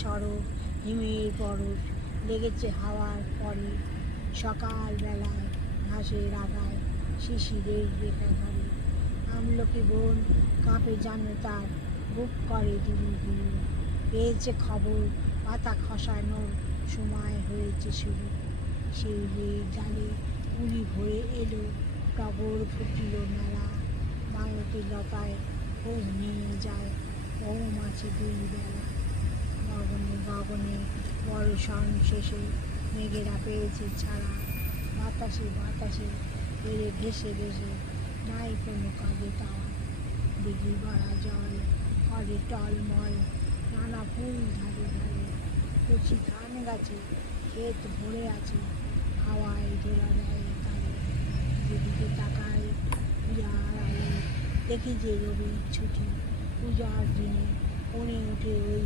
সরব হিমের পরশ লেগেছে হাওয়ার পরে। সকালবেলায় ঘাসের আগায় শিশিরের রেখা ধরে। আমলকি বন কাঁপে যেন তার বুক করে দুরু দুরু। পেয়েছে খবর পাতা খসানোর সময় হয়েছে শুরু। শিউলির ডালে কুড়ি ভরে এলো, টগর ফুটিল মেলা। মালতী লতায় ফুল নিয়ে যায় মৌমাছি দুই বেলা। গগনে গগনে বর্ষণ শেষে মেঘেরা পেয়েছে ছাড়া। বাতাসে বাতাসে এরে ভেসে ভেসে নাই কোনো কাজে তাওয়া। দিঘি ভরা জল করে টলমল নানা ফুল ধারে ধারে। কচি ধান গাছে ক্ষেত ভরে আছে, হাওয়ায় দোলা দেয় তারে। যেদিকে তাকাই পূজার আলো, দেখি যে রবির ছুটি। পূজার দিনে কোণে ওঠে ওই